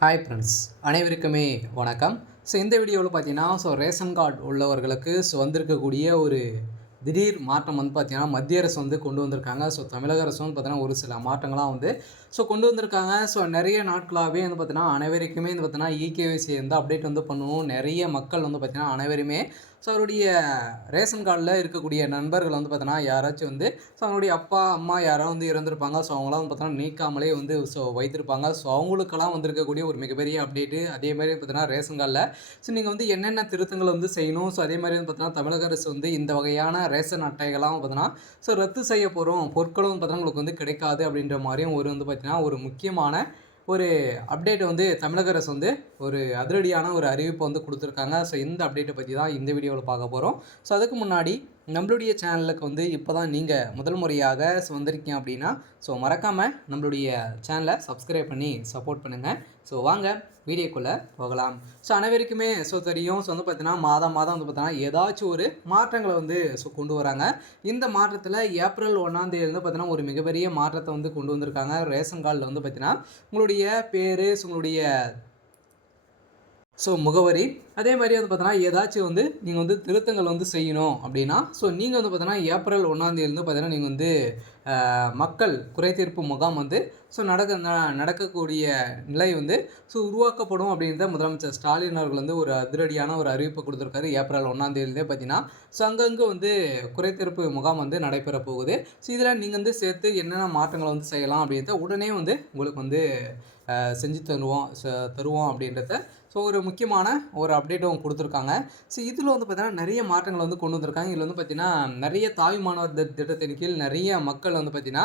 Hi friends, அனைவருக்குமே வணக்கம். இந்த வீடியோவில் பார்த்தீங்கன்னா ரேஷன் கார்டு உள்ளவர்களுக்கு வந்திருக்கக்கூடிய ஒரு திடீர் மாற்றம் பார்த்தீங்கன்னா மத்திய அரசு கொண்டு வந்திருக்காங்க. தமிழக அரசு பார்த்தீங்கன்னா ஒரு சில மாற்றங்களாக கொண்டு வந்திருக்காங்க. நிறைய நாட்களாகவே பார்த்தீங்கன்னா அனைவருக்குமே பார்த்தீங்கன்னா இகேஒய்சி அப்டேட் பண்ணணும். நிறைய மக்கள் பார்த்தீங்கன்னா அனைவருமே அவருடைய ரேஷன் கார்டில் இருக்கக்கூடிய நண்பர்கள் பார்த்தீங்கன்னா யாராச்சும் அவங்களுடைய அப்பா அம்மா யாராவது இறந்துருப்பாங்க. அவங்களாம் பார்த்தீங்கன்னா நீக்காமலே வைத்திருப்பாங்க. அவங்களுக்கெல்லாம் வந்திருக்கக்கூடிய ஒரு மிகப்பெரிய அப்டேட்டு. அதே மாதிரி பார்த்தீங்கன்னா ரேஷன் கார்டில் நீங்கள் என்னென்ன திருத்தங்கள் செய்யணும். அதே மாதிரி பார்த்தீங்கன்னா தமிழக அரசு இந்த வகையான ரேஷன் அட்டைகள்லாம் பார்த்தீங்கன்னா ரத்து செய்ய போகிறோம். பொருட்களும் பார்த்தீங்கன்னா உங்களுக்கு கிடைக்காது அப்படின்ற மாதிரியும் பார்த்தீங்கன்னா ஒரு முக்கியமான ஒரு அப்டேட் தமிழக அரசு ஒரு அதிரடியான ஒரு அறிவிப்பை கொடுத்துருக்காங்க. இந்த அப்டேட்டை பற்றி தான் இந்த வீடியோவில் பார்க்க போகிறோம். அதுக்கு முன்னாடி நம்மளுடைய சேனலுக்கு இப்போ தான் நீங்கள் முதல் முறையாக வந்திருக்கீங்க அப்படின்னா மறக்காமல் நம்மளுடைய சேனலை சப்ஸ்கிரைப் பண்ணி சப்போர்ட் பண்ணுங்கள். வாங்க வீடியோக்குள்ளே போகலாம். அனைவருக்குமே தெரியும். பார்த்தீங்கன்னா மாதம் பார்த்தீங்கன்னா ஏதாச்சும் ஒரு மாற்றங்களை கொண்டு வராங்க. இந்த மாற்றத்தில் ஏப்ரல் 1ஆம் தேதியிலேருந்து பார்த்தீங்கன்னா ஒரு மிகப்பெரிய மாற்றத்தை கொண்டு வந்திருக்காங்க. ரேஷன் கார்டில் பார்த்தீங்கன்னா உங்களுடைய பேர், உங்களுடைய முகவரி, அதே மாதிரி பார்த்தீங்கன்னா ஏதாச்சும் நீங்கள் திருத்தங்கள் செய்யணும் அப்படின்னா நீங்கள் பார்த்தீங்கன்னா ஏப்ரல் 1ஆம் தேதியிலேருந்து பார்த்தீங்கன்னா நீங்கள் மக்கள் குறைதீர்ப்பு முகாம் நடக்கக்கூடிய நிலை உருவாக்கப்படும் அப்படின்றத முதலமைச்சர் ஸ்டாலின் அவர்கள் ஒரு அதிரடியான ஒரு அறிவிப்பை கொடுத்துருக்காரு. ஏப்ரல் 1ஆம் தேதியிலே பார்த்தீங்கன்னா அங்கங்கே குறைதீர்ப்பு முகாம் நடைபெற போகுது. இதில் நீங்கள் சேர்த்து என்னென்ன மாற்றங்களை செய்யலாம் அப்படின்றத உடனே உங்களுக்கு செஞ்சு தருவோம் அப்படின்றத ஒரு முக்கியமான ஒரு அப்டேட்டும் கொடுத்துருக்காங்க. இதில் பார்த்தீங்கன்னா நிறைய மாற்றங்கள் கொண்டு வந்திருக்காங்க. இதில் பார்த்தீங்கன்னா நிறைய தாய்மானவர் திட்டத்தின் கீழ் நிறைய மக்கள் பார்த்தீங்கன்னா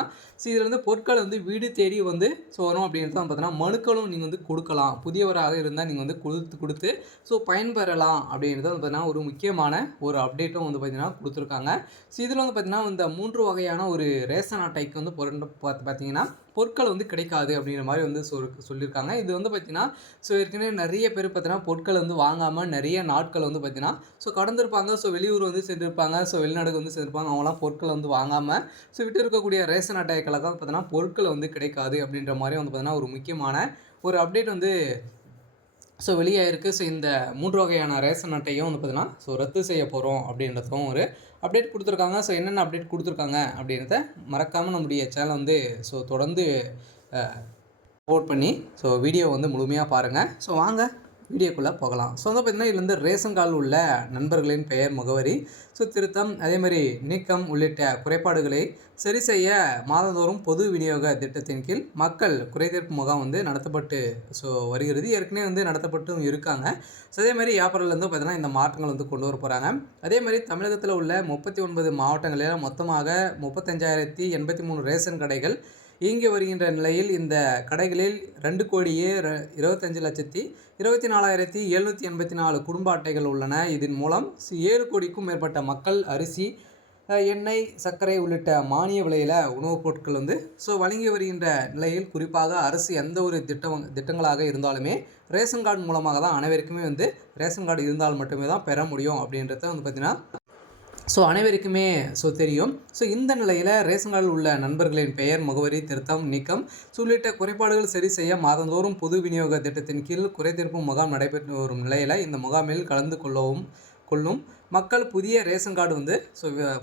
இதில் பொருட்கள் வீடு தேடி வரும் அப்படின்றது பார்த்தீங்கன்னா மனுக்களும் நீங்கள் கொடுக்கலாம். புதியவராக இருந்தால் நீங்கள் கொடுத்து பயன்பெறலாம் அப்படின்றது பார்த்தீங்கன்னா ஒரு முக்கியமான ஒரு அப்டேட்டும் பார்த்தீங்கன்னா கொடுத்துருக்காங்க. இதில் பார்த்தீங்கன்னா இந்த 3 வகையான ஒரு ரேஷன் அட்டைக்கு பார்த்தீங்கன்னா பொருட்கள் கிடைக்காது அப்படிங்கிற மாதிரி சொல்லியிருக்காங்க. இது பார்த்தீங்கன்னா ஏற்கனவே நிறைய பேர் பார்த்தீங்கன்னா பொருட்கள் வாங்காமல் நிறைய நாட்கள் பார்த்தீங்கன்னா கடந்திருப்பாங்க. வெளியூர் சென்றிருப்பாங்க. வெளிநாடுக்கு சென்றிருப்பாங்க. அவங்களாம் பொருட்கள் வாங்காமல் விட்டு இருக்கக்கூடிய ரேஷன் அட்டைகளை தான் பார்த்தீங்கன்னா பொருட்கள் கிடைக்காது அப்படின்ற மாதிரி பார்த்தீங்கன்னா ஒரு முக்கியமான ஒரு அப்டேட் வெளியாயிருக்கு. இந்த 3 வகையான ரேஷன் அட்டையும் பார்த்தீங்கன்னா ரத்து செய்ய போகிறோம் அப்படின்றதும் ஒரு அப்டேட் கொடுத்துருக்காங்க. என்னென்ன அப்டேட் கொடுத்துருக்காங்க அப்படின்றத மறக்காமல் நம்முடைய சேனல் தொடர்ந்து சப்போர்ட் பண்ணி வீடியோ முழுமையாக பாருங்கள். வாங்க வீடியோக்குள்ளே போகலாம். பார்த்தீங்கன்னா இதில் ரேஷன் கார்டில் உள்ள நண்பர்களின் பெயர், முகவரி திருத்தம், அதேமாதிரி நீக்கம் உள்ளிட்ட குறைபாடுகளை சரி செய்ய மாதந்தோறும் பொது விநியோக திட்டத்தின் கீழ் மக்கள் குறைதீர்ப்பு முகாம் நடத்தப்பட்டு வருகிறது. ஏற்கனவே நடத்தப்பட்டும் இருக்காங்க. அதே மாதிரி ஏப்ரல்லேருந்து பார்த்தீங்கன்னா இந்த மாற்றங்கள் கொண்டு வர போகிறாங்க. அதே மாதிரி தமிழகத்தில் உள்ள 39 மாவட்டங்களில் மொத்தமாக 35,083 ரேஷன் கடைகள் இயங்கி வருகின்ற நிலையில் இந்த கடைகளில் 2,24,24,784 குடும்ப அட்டைகள் உள்ளன. இதன் மூலம் 7 கோடிக்கும் மேற்பட்ட மக்கள் அரிசி, எண்ணெய், சர்க்கரை உள்ளிட்ட மானிய விலையில் உணவுப் பொருட்கள் வழங்கி வருகின்ற நிலையில் குறிப்பாக அரசு எந்த ஒரு திட்டங்களாக இருந்தாலுமே ரேஷன் கார்டு மூலமாக தான் அனைவருக்குமே ரேஷன் கார்டு இருந்தால் மட்டுமே தான் பெற முடியும் அப்படின்றத பார்த்திங்கன்னா அனைவருக்குமே தெரியும். இந்த நிலையில் ரேஷன் கார்டில் உள்ள நண்பர்களின் பெயர், முகவரி திருத்தம், நீக்கம் உள்ளிட்ட குறைபாடுகள் சரி செய்ய மாதந்தோறும் பொது விநியோக திட்டத்தின் கீழ் குறைதீர்ப்பு முகாம் நடைபெற்று வரும் நிலையில் இந்த முகாமில் கலந்து கொள்ளும் மக்கள் புதிய ரேஷன் கார்டு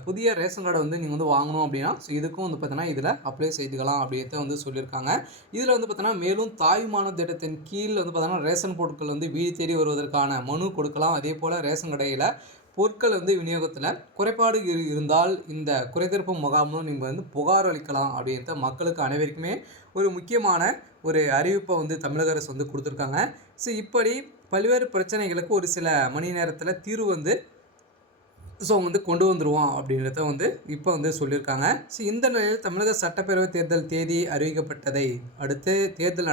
புதிய ரேஷன் கார்டு நீங்கள் வாங்கணும் அப்படின்னா இதுக்கும் பார்த்தீங்கன்னா இதில் அப்ளை செய்துக்கலாம் அப்படின்றத சொல்லியிருக்காங்க. இதில் பார்த்தீங்கன்னா மேலும் தாய்மான திட்டத்தின் கீழ் பார்த்தீங்கன்னா ரேஷன் பொருட்கள் வீடு தேடி வருவதற்கான மனு கொடுக்கலாம். அதே போல் ரேஷன் கடையில் பொருட்கள் விநியோகத்தில் குறைபாடு இருந்தால் இந்த குறைதீர்ப்பு முகாமும் நீங்கள் புகார் அளிக்கலாம் அப்படின்ற மக்களுக்கு அனைவருக்குமே ஒரு முக்கியமான ஒரு அறிவிப்பை தமிழக அரசு கொடுத்துருக்காங்க. இப்படி பல்வேறு பிரச்சனைகளுக்கு ஒரு சில மணி நேரத்தில் தீர்வு கொண்டு வந்துடுவோம் அப்படின்றத இப்போ சொல்லியிருக்காங்க. இந்த நிலையில் தமிழக சட்டப்பேரவை தேர்தல் தேதி அறிவிக்கப்பட்டதை அடுத்து தேர்தல்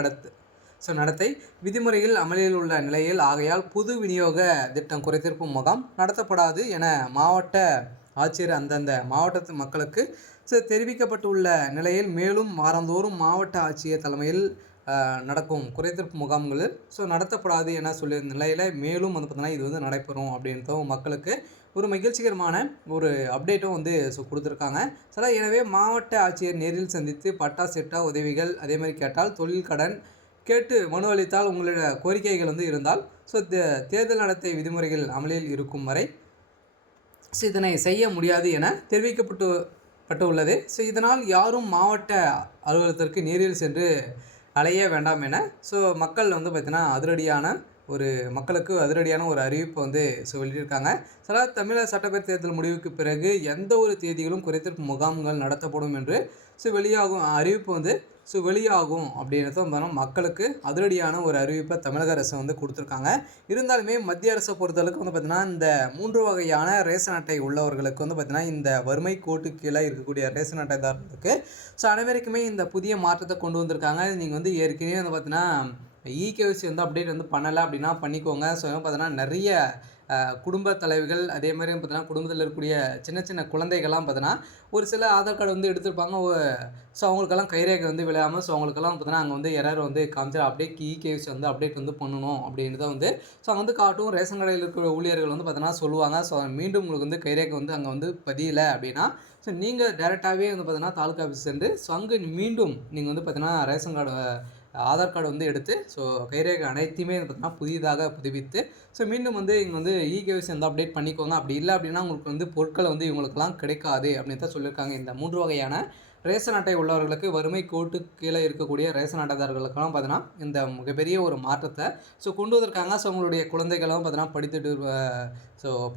நடத்தை விதிமுறையில் அமலில் உள்ள நிலையில் ஆகையால் பொது விநியோக திட்டம் குறைதீர்ப்பு முகாம் நடத்தப்படாது என மாவட்ட ஆட்சியர் அந்தந்த மாவட்டத்து மக்களுக்கு தெரிவிக்கப்பட்டுள்ள நிலையில் மேலும் வாரந்தோறும் மாவட்ட ஆட்சியர் தலைமையில் நடக்கும் குறைதீர்ப்பு முகாம்களில் நடத்தப்படாது என சொல்லிய நிலையில் மேலும் பார்த்தீங்கன்னா இது நடைபெறும் அப்படின்றதும் மக்களுக்கு ஒரு மகிழ்ச்சிகரமான ஒரு அப்டேட்டும் கொடுத்துருக்காங்க. எனவே மாவட்ட ஆட்சியர் நேரில் சந்தித்து பட்டா, சிட்டா உதவிகள் அதே மாதிரி கேட்டால் தொழில் கடன் கேட்டு மனு அளித்தால் உங்களோட கோரிக்கைகள் வந்து இருந்தால் ஸோ தேர்தல் நடத்தை விதிமுறைகள் அமலில் இருக்கும் வரை ஸோ இதனை செய்ய முடியாது என தெரிவிக்கப்பட்டு உள்ளது. ஸோ இதனால் யாரும் மாவட்ட அலுவலகத்திற்கு நேரில் சென்று அலைய வேண்டாம் என ஸோ மக்கள் வந்து பார்த்திங்கன்னா மக்களுக்கு அதிரடியான ஒரு அறிவிப்பு வந்து வெளியிட்டிருக்காங்க. தமிழக சட்டப்பேரவை தேர்தல் முடிவுக்கு பிறகு எந்த ஒரு தேதிகளும் குறைதீர்ப்பு முகாம்கள் நடத்தப்படும் என்று வெளியாகும் அறிவிப்பு வந்து வெளியாகும் அப்படின்றத மக்களுக்கு அதிரடியான ஒரு அறிவிப்பை தமிழக அரசு வந்து கொடுத்துருக்காங்க. இருந்தாலுமே மத்திய அரசை பொறுத்தளவுக்கு வந்து பார்த்திங்கன்னா இந்த 3 வகையான ரேஷன் அட்டை உள்ளவர்களுக்கு வந்து பார்த்திங்கன்னா இந்த வறுமை கோட்டு கீழே இருக்கக்கூடிய ரேஷன் அட்டைதாரர்களுக்கு அனைவருக்குமே இந்த புதிய மாற்றத்தை கொண்டு வந்திருக்காங்க. நீங்கள் வந்து ஏற்கனவே வந்து பார்த்திங்கன்னா இகேஒய்சி வந்து அப்டேட் வந்து பண்ணலை அப்படின்னா பண்ணிக்கோங்க. ஸோ பார்த்தீங்கன்னா நிறைய குடும்ப தலைவிகள் அதே மாதிரி பார்த்தீங்கன்னா குடும்பத்தில் இருக்கக்கூடிய சின்ன சின்ன குழந்தைகள்லாம் பார்த்தீங்கன்னா ஒரு சில ஆதார் கார்டு வந்து எடுத்திருப்பாங்க. ஸோ அவங்களுக்கெல்லாம் கைரேகை வந்து விளையாமல் ஸோ அவங்களுக்கெல்லாம் பார்த்தீங்கன்னா அங்கே வந்து எரர் வந்து காமிச்சு அப்டேட் இகேஒய்சி வந்து அப்டேட் வந்து பண்ணணும் அப்படின்றத வந்து ஸோ அங்கே வந்து காட்டும். ரேஷன் கடையில் இருக்கிற ஊழியர்கள் வந்து பார்த்தீங்கன்னா சொல்லுவாங்க. ஸோ மீண்டும் உங்களுக்கு வந்து கைரேகை வந்து அங்கே வந்து பதியலை அப்படின்னா ஸோ நீங்கள் டேரெக்டாகவே வந்து பார்த்தீங்கன்னா தாலுக்கா ஆஃபீஸ் சென்று ஸோ அங்கே மீண்டும் நீங்கள் வந்து பார்த்தீங்கன்னா ரேஷன் கார்டு ஆதார் கார்டு வந்து எடுத்து ஸோ கைரேகை அனைத்தையுமே பார்த்தீங்கன்னா புதிதாக புதுப்பித்து ஸோ மீண்டும் வந்து இங்கே வந்து இகேஒய்சி வந்து அப்டேட் பண்ணிக்கோங்க. அப்படி இல்லை அப்படின்னா உங்களுக்கு வந்து பொருட்கள் வந்து இவங்களுக்குலாம் கிடைக்காது அப்படின்னு தான் சொல்லியிருக்காங்க. இந்த 3 வகையான ரேஷன் அட்டை உள்ளவர்களுக்கு வறுமை கோட்டு கீழே இருக்கக்கூடிய ரேஷன் அட்டைதாரர்களுக்கெல்லாம் பார்த்தீங்கன்னா இந்த மிகப்பெரிய ஒரு மாற்றத்தை கொண்டு வந்திருக்காங்க. ஸோ அவங்களுடைய குழந்தைகளும் பார்த்தீங்கன்னா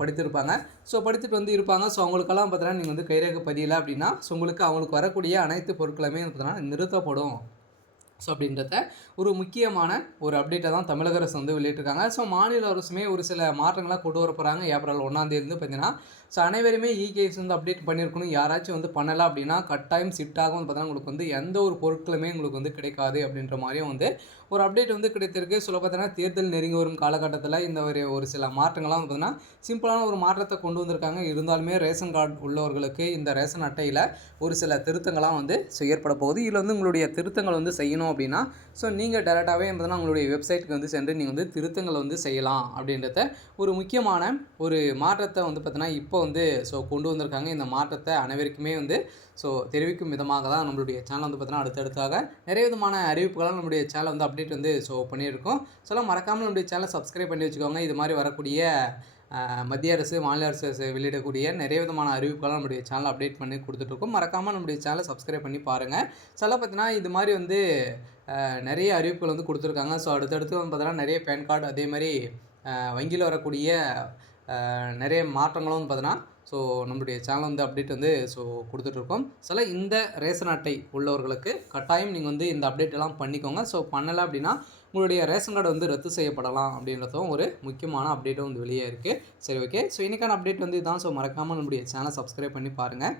படித்திருப்பாங்க. ஸோ படித்துட்டு வந்து இருப்பாங்க. ஸோ அவங்களுக்கெல்லாம் பார்த்தீங்கன்னா நீங்கள் வந்து கைரேகை பதியலை அப்படின்னா அவங்களுக்கு வரக்கூடிய அனைத்து பொருட்களுமே பார்த்தீங்கன்னா நிறுத்தப்படும். ஸோ அப்படின்றத ஒரு முக்கியமான ஒரு அப்டேட்டை தான் தமிழக அரசு வந்து வெளியிட்டிருக்காங்க. ஸோ மாநில அரசுமே ஒரு சில மாற்றங்களாக கொண்டு வர போகிறாங்க. ஏப்ரல் 1ஆம் தேதி பார்த்தீங்கன்னா அனைவருமே இகேஒய்சி வந்து அப்டேட் பண்ணியிருக்கணும். யாராச்சும் வந்து பண்ணலை அப்படின்னா கட்டாயம் சிட்டாக வந்து பார்த்தீங்கன்னா உங்களுக்கு வந்து எந்த ஒரு பொருட்களுமே உங்களுக்கு வந்து கிடைக்காது அப்படின்ற மாதிரியும் வந்து ஒரு அப்டேட் வந்து கிடைத்திருக்கு. பார்த்தீங்கன்னா தேர்தல் நெருங்கி வரும் காலகட்டத்தில் இந்த ஒரு சில மாற்றங்கள்லாம் வந்து பார்த்தீங்கன்னா சிம்பிளான ஒரு மாற்றத்தை கொண்டு வந்திருக்காங்க. இருந்தாலுமே ரேஷன் கார்டு உள்ளவர்களுக்கு இந்த ரேஷன் அட்டையில் ஒரு சில திருத்தங்கள்லாம் வந்து ஏற்பட போகுது. இதில் வந்து உங்களுடைய திருத்தங்கள் வந்து செய்யணும் அப்படின்னா நீங்கள் டேரெக்டாகவே பார்த்தீங்கன்னா உங்களுடைய வெப்சைட்டுக்கு வந்து சென்று நீங்கள் வந்து திருத்தங்களை வந்து செய்யலாம் அப்படின்றத ஒரு முக்கியமான ஒரு மாற்றத்தை வந்து பார்த்தீங்கன்னா இப்போ வந்து கொண்டு வந்திருக்காங்க. இந்த மாற்றத்தை அனைவருக்குமே வந்து தெரிவிக்கும் விதமாக தான் நம்மளுடைய சேனல் வந்து பார்த்தீங்கன்னா அடுத்தடுத்தாக நிறைய விதமான அறிவிப்புகளாக நம்மளுடைய சேனல் வந்து அப்டேட் வந்து பண்ணியிருக்கோம். மறக்காமல் நம்மளுடைய சேனலை சப்ஸ்கிரைப் பண்ணி வச்சுக்கோங்க. இது மாதிரி வரக்கூடிய மத்திய அரசு மாநில அரசு வெளியிடக்கூடிய நிறைய விதமான அறிவிப்புகளாக நம்மளுடைய சேனல் அப்டேட் பண்ணி கொடுத்துட்ருக்கோம். மறக்காமல் நம்மளுடைய சேனலை சப்ஸ்கிரைப் பண்ணி பாருங்கள். பார்த்தீங்கன்னா இது மாதிரி வந்து நிறைய அறிவிப்புகள் வந்து கொடுத்துருக்காங்க. அடுத்தடுத்து வந்து பார்த்தீங்கன்னா நிறைய பேன் கார்டு அதே மாதிரி வங்கியில் வரக்கூடிய நிறைய மாற்றங்களும் வந்து பார்த்தீங்கன்னா நம்மளுடைய சேனல் வந்து அப்டேட் வந்து கொடுத்துட்ருக்கோம். இந்த ரேஷன் அட்டை உள்ளவர்களுக்கு கட்டாயம் நீங்கள் வந்து இந்த அப்டேட் எல்லாம் பண்ணிக்கோங்க. பண்ணலை அப்படின்னா உங்களுடைய ரேஷன் கார்டு வந்து ரத்து செய்யப்படலாம் அப்படின்றதும் ஒரு முக்கியமான அப்டேட்டும் வந்து வெளியே இருக்குது. சரி, ஓகே. இன்றைக்கான அப்டேட் வந்து இதுதான். மறக்காமல் நம்மளுடைய சேனலை சப்ஸ்கிரைப் பண்ணி பாருங்கள்.